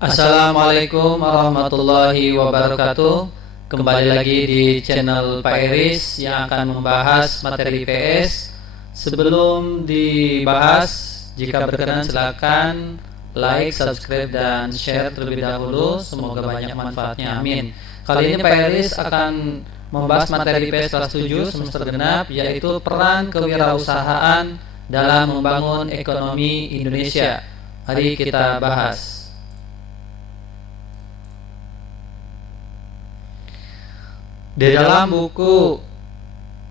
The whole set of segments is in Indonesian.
Assalamualaikum warahmatullahi wabarakatuh. Kembali lagi di channel Pak Iris yang akan membahas materi IPS. Sebelum dibahas, jika berkenan silakan like, subscribe, dan share terlebih dahulu. Semoga banyak manfaatnya, amin. Kali ini Pak Iris akan membahas materi IPS kelas 7 semester genap, yaitu peran kewirausahaan dalam membangun ekonomi Indonesia. Mari kita bahas. Di dalam buku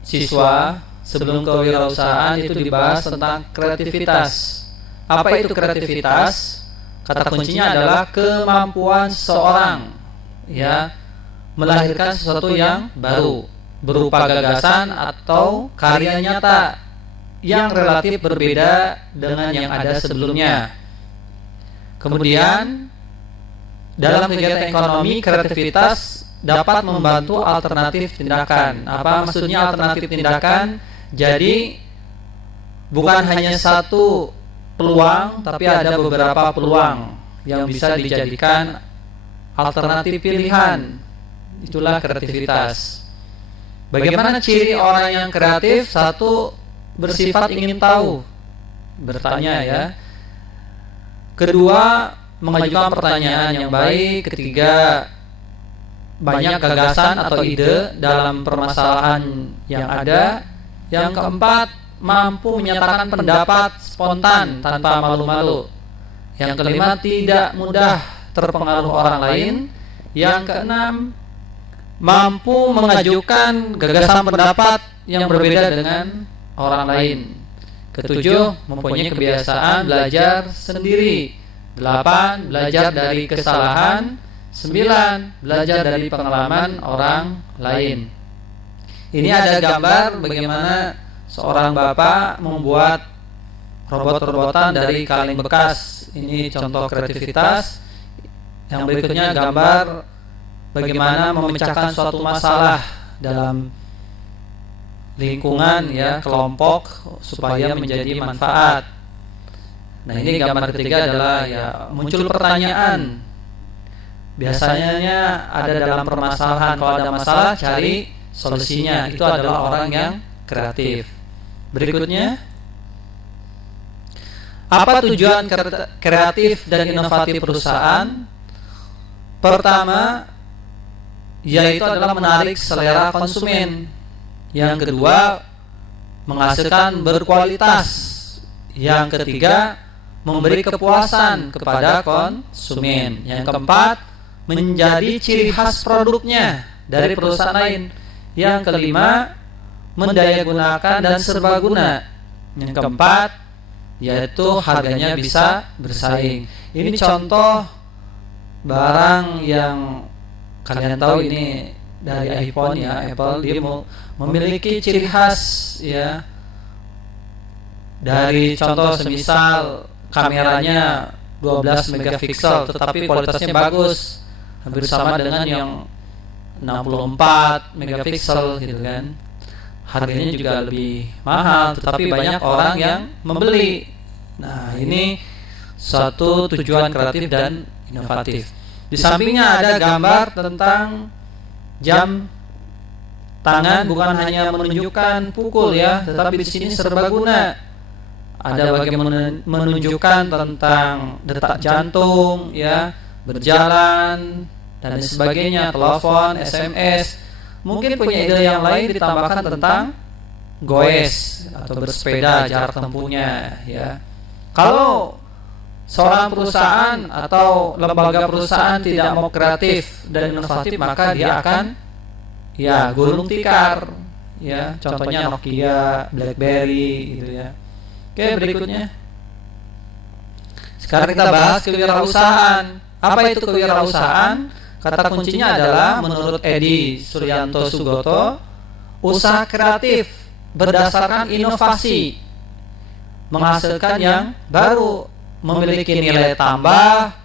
siswa sebelum kewirausahaan itu dibahas tentang kreativitas. Apa itu kreativitas? Kata kuncinya adalah kemampuan seseorang melahirkan sesuatu yang baru berupa gagasan atau karya nyata yang relatif berbeda dengan yang ada sebelumnya. Kemudian dalam kegiatan ekonomi, kreativitas dapat membantu alternatif tindakan. Apa maksudnya alternatif tindakan? Jadi bukan hanya satu peluang, tapi ada beberapa peluang yang bisa dijadikan alternatif pilihan. Itulah kreativitas. Bagaimana ciri orang yang kreatif? Satu, bersifat ingin tahu, bertanya ya. Kedua, mengajukan pertanyaan yang baik. Ketiga, banyak gagasan atau ide dalam permasalahan yang ada. Yang keempat, mampu menyatakan pendapat spontan tanpa malu-malu. Yang kelima, tidak mudah terpengaruh orang lain. Yang keenam, mampu mengajukan gagasan pendapat yang berbeda dengan orang lain. Ketujuh, mempunyai kebiasaan belajar sendiri. 8, belajar dari kesalahan. 9, belajar dari pengalaman orang lain. Ini ada gambar bagaimana seorang bapak membuat robot-robotan dari kaleng bekas. Ini contoh kreativitas. Yang berikutnya gambar bagaimana memecahkan suatu masalah dalam lingkungan kelompok supaya menjadi manfaat. Nah, ini gambar ketiga adalah muncul pertanyaan. Biasanya ada dalam permasalahan. Kalau ada masalah, cari solusinya. Itu adalah orang yang kreatif. Berikutnya, apa tujuan kreatif dan inovatif perusahaan? Pertama, yaitu adalah menarik selera konsumen. Yang kedua, menghasilkan berkualitas. Yang ketiga, memberi kepuasan kepada konsumen. Yang keempat, menjadi ciri khas produknya dari perusahaan lain. Yang kelima, mendayagunakan dan serbaguna. Yang keempat, yaitu harganya bisa bersaing. Ini contoh barang yang kalian tahu, ini dari iPhone Apple. Dia memiliki ciri khas dari contoh semisal kameranya 12 megapiksel tetapi kualitasnya bagus, hampir sama dengan yang 64 megapiksel gitu kan. Harganya juga lebih mahal, tetapi banyak orang yang membeli. Nah, ini suatu tujuan kreatif dan inovatif. Di sampingnya ada gambar tentang jam tangan, bukan hanya menunjukkan pukul tetapi di sini serbaguna. Ada bagaimana menunjukkan tentang detak jantung, berjalan dan sebagainya, telepon, SMS. Mungkin punya ide yang lain ditambahkan tentang goes atau bersepeda jarak tempuhnya Kalau seorang perusahaan atau lembaga perusahaan tidak mau kreatif dan inovatif, maka dia akan gulung tikar. Contohnya Nokia, BlackBerry gitu Oke, berikutnya. Sekarang kita bahas kewirausahaan. Apa itu kewirausahaan? Kata kuncinya adalah menurut Edi Suryanto Sugoto, usaha kreatif berdasarkan inovasi, menghasilkan yang baru, memiliki nilai tambah,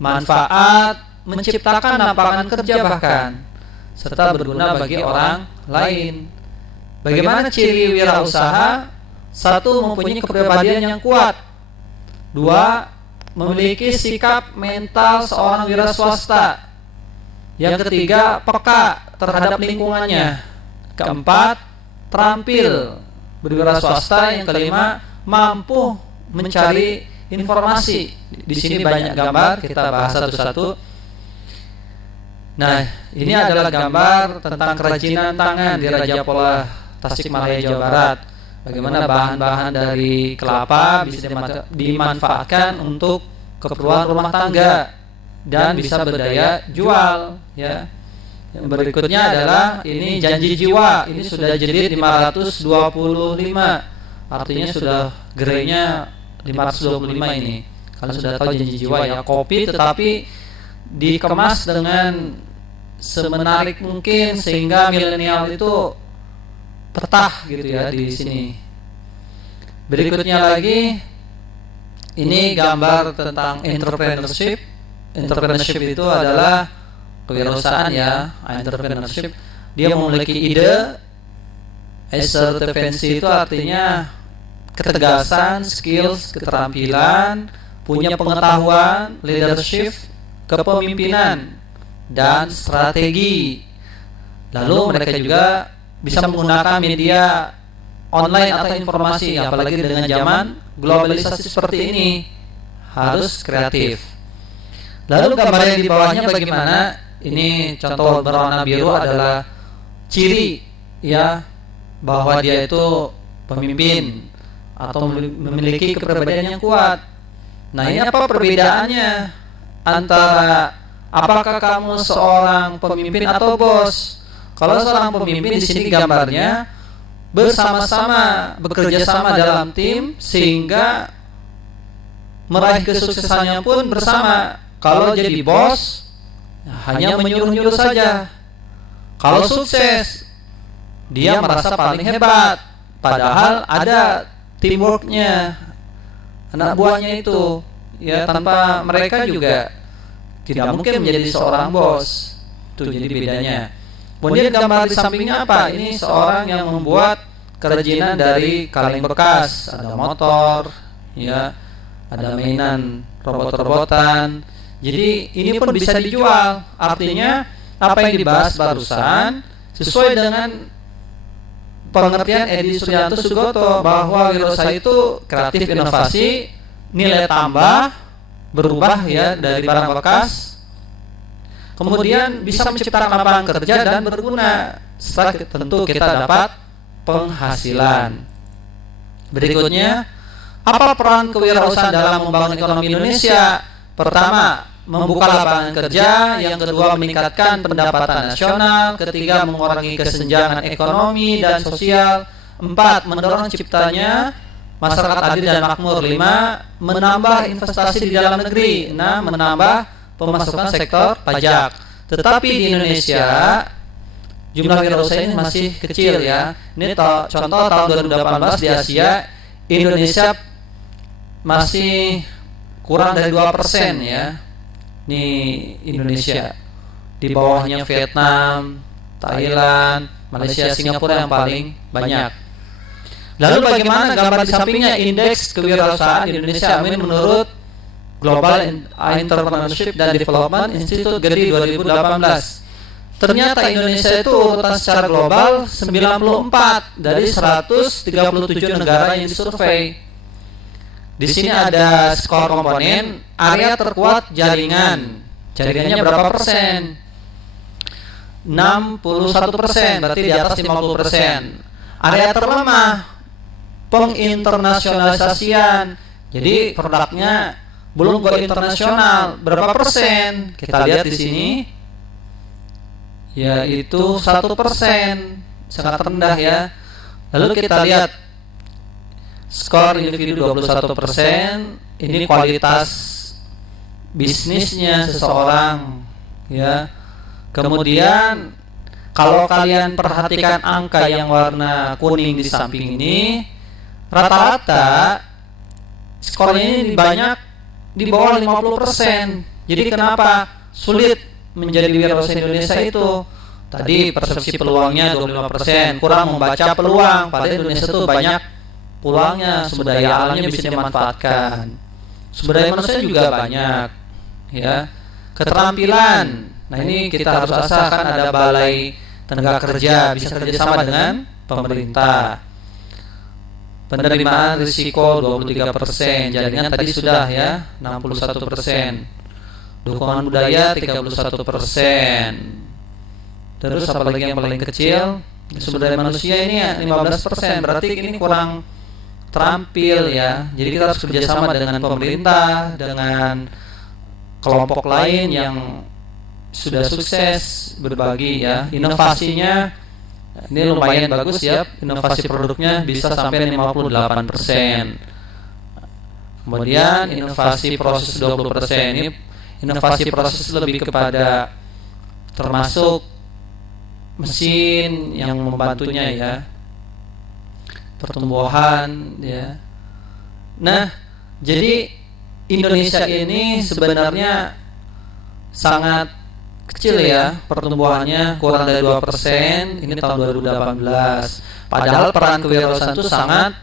manfaat, menciptakan lapangan kerja bahkan, serta berguna bagi orang lain. Bagaimana ciri wirausaha? 1, mempunyai kepribadian yang kuat. 2, memiliki sikap mental seorang wira swasta. Yang ketiga, peka terhadap lingkungannya. Keempat, terampil berwira swasta. Yang kelima, mampu mencari informasi. Di sini banyak gambar, kita bahas satu-satu. Nah, ini adalah gambar tentang kerajinan tangan di Raja Pola, Tasikmalaya, Jawa Barat. Bagaimana bahan-bahan dari kelapa bisa dimanfaatkan untuk keperluan rumah tangga dan bisa berdaya jual, ya. Yang berikutnya adalah ini janji jiwa. Ini sudah jilid 525. Artinya sudah grade-nya 525 ini. Kalian sudah tahu janji jiwa ya, kopi tetapi dikemas dengan semenarik mungkin sehingga milenial itu petah gitu ya di sini. Berikutnya lagi ini gambar tentang entrepreneurship. Entrepreneurship itu adalah kewirausahaan ya, entrepreneurship. Dia memiliki ide. Assertivency itu artinya ketegasan, skills, keterampilan, punya pengetahuan, leadership, kepemimpinan, dan strategi. Lalu mereka juga bisa menggunakan media online atau informasi, apalagi dengan zaman globalisasi seperti ini, harus kreatif. Lalu gambar yang di bawahnya bagaimana? Ini contoh berwarna biru adalah ciri ya bahwa dia itu pemimpin atau memiliki kepribadian yang kuat. Nah, ini apa perbedaannya antara apakah kamu seorang pemimpin atau bos? Kalau seorang pemimpin, di sini gambarnya bersama-sama, bekerja sama dalam tim sehingga meraih kesuksesannya pun bersama. Kalau jadi bos, hanya menyuruh-nyuruh saja. Kalau sukses, dia merasa paling hebat, padahal ada teamworknya, anak buahnya itu ya, tanpa mereka juga tidak mungkin menjadi seorang bos. Itu jadi bedanya. Kemudian gambar di sampingnya apa? Ini seorang yang membuat kerajinan dari kaleng bekas, ada motor ya, ada mainan robot-robotan. Jadi ini pun bisa dijual. Artinya apa yang dibahas barusan sesuai dengan pengertian Edi Suryanto Sugoto bahwa wirausaha itu kreatif, inovasi, nilai tambah, berubah ya dari barang bekas, kemudian bisa menciptakan lapangan kerja dan berguna setelah tentu kita dapat penghasilan. Berikutnya, apa peran kewirausahaan dalam membangun ekonomi Indonesia? Pertama, membuka lapangan kerja. Yang kedua, meningkatkan pendapatan nasional. Ketiga, mengurangi kesenjangan ekonomi dan sosial. Empat, mendorong ciptanya masyarakat adil dan makmur. Lima, menambah investasi di dalam negeri. Enam, menambah pemasukan sektor pajak. Tetapi di Indonesia jumlah wirausaha ini masih kecil ya. Ini contoh tahun 2018 di Asia, Indonesia masih kurang dari 2% ya. Ini Indonesia. Di bawahnya Vietnam, Thailand, Malaysia, Singapura yang paling banyak. Lalu bagaimana gambar di sampingnya indeks kewirausahaan Indonesia ini menurut Global Entrepreneurship dan Development Institute GEDI 2018. Ternyata Indonesia itu urutan secara global 94 dari 137 negara yang disurvei. Di sini ada skor komponen, area terkuat jaringan. Jaringannya berapa persen? 61%, berarti di atas 50%. Area terlemah, penginternasionalisasian. Jadi produknya belum go internasional, berapa persen? Kita lihat di sini, yaitu 1%, sangat rendah ya. Lalu kita lihat skor individu 21%. Ini kualitas bisnisnya seseorang ya. Kemudian kalau kalian perhatikan angka yang warna kuning di samping ini, rata-rata skornya ini banyak di bawah 50%. Jadi kenapa sulit menjadi wirausaha Indonesia itu? Tadi persepsi peluangnya 25%, kurang membaca peluang. Padahal Indonesia itu banyak peluangnya, sumber daya alamnya bisa dimanfaatkan. Sumber daya manusia juga banyak, ya. Keterampilan. Nah, ini kita harus asalkan ada balai tenaga kerja, bisa kerjasama dengan pemerintah. Penerimaan risiko 23%, jaringan tadi sudah ya 61%. Dukungan budaya 31%. Terus apalagi yang paling kecil, sumber daya manusia ini 15%, berarti ini kurang terampil ya. Jadi kita harus kerjasama dengan pemerintah, dengan kelompok lain yang sudah sukses berbagi ya. Inovasinya ini lumayan bagus ya, inovasi produknya bisa sampai 58%. Kemudian inovasi proses 20%. Ini inovasi proses lebih kepada termasuk mesin yang membantunya ya, pertumbuhan ya. Nah, jadi Indonesia ini sebenarnya sangat kecil ya pertumbuhannya, kurang dari 2%. Ini tahun 2018. Padahal peran kewirausahaan itu sangat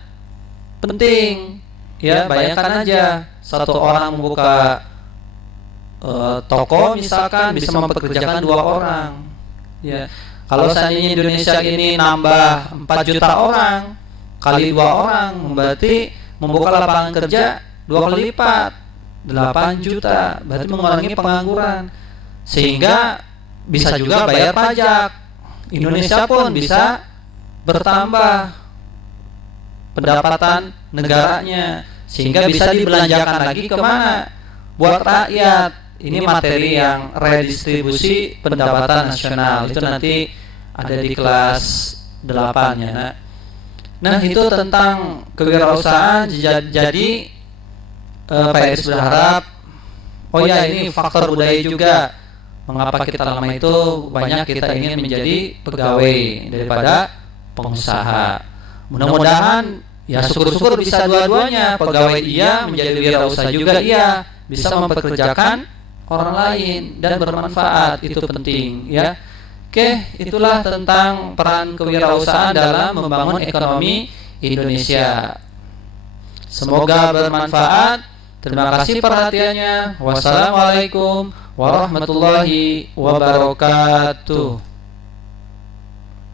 penting ya. Bayangkan aja satu orang membuka toko misalkan bisa mempekerjakan 2 orang ya. Kalau seandainya Indonesia ini nambah 4 juta orang kali 2 orang, berarti membuka lapangan kerja 2 kali lipat, 8 juta, berarti mengurangi pengangguran, sehingga bisa juga bayar pajak. Indonesia pun bisa bertambah pendapatan negaranya, sehingga bisa dibelanjakan lagi kemana? Buat rakyat. Ini materi yang redistribusi pendapatan nasional. Itu nanti ada di kelas 8 ya. Nah, itu tentang kewirausahaan. Jadi Pak Iris berharap, oh ya, ini faktor budaya juga. Mengapa kita lama itu banyak kita ingin menjadi pegawai daripada pengusaha. Mudah-mudahan ya syukur-syukur bisa dua-duanya, pegawai iya, menjadi wirausaha juga iya, bisa mempekerjakan orang lain dan bermanfaat, itu penting ya. Oke, itulah tentang peran kewirausahaan dalam membangun ekonomi Indonesia. Semoga bermanfaat. Terima kasih perhatiannya. Wassalamualaikum warahmatullahi wabarakatuh.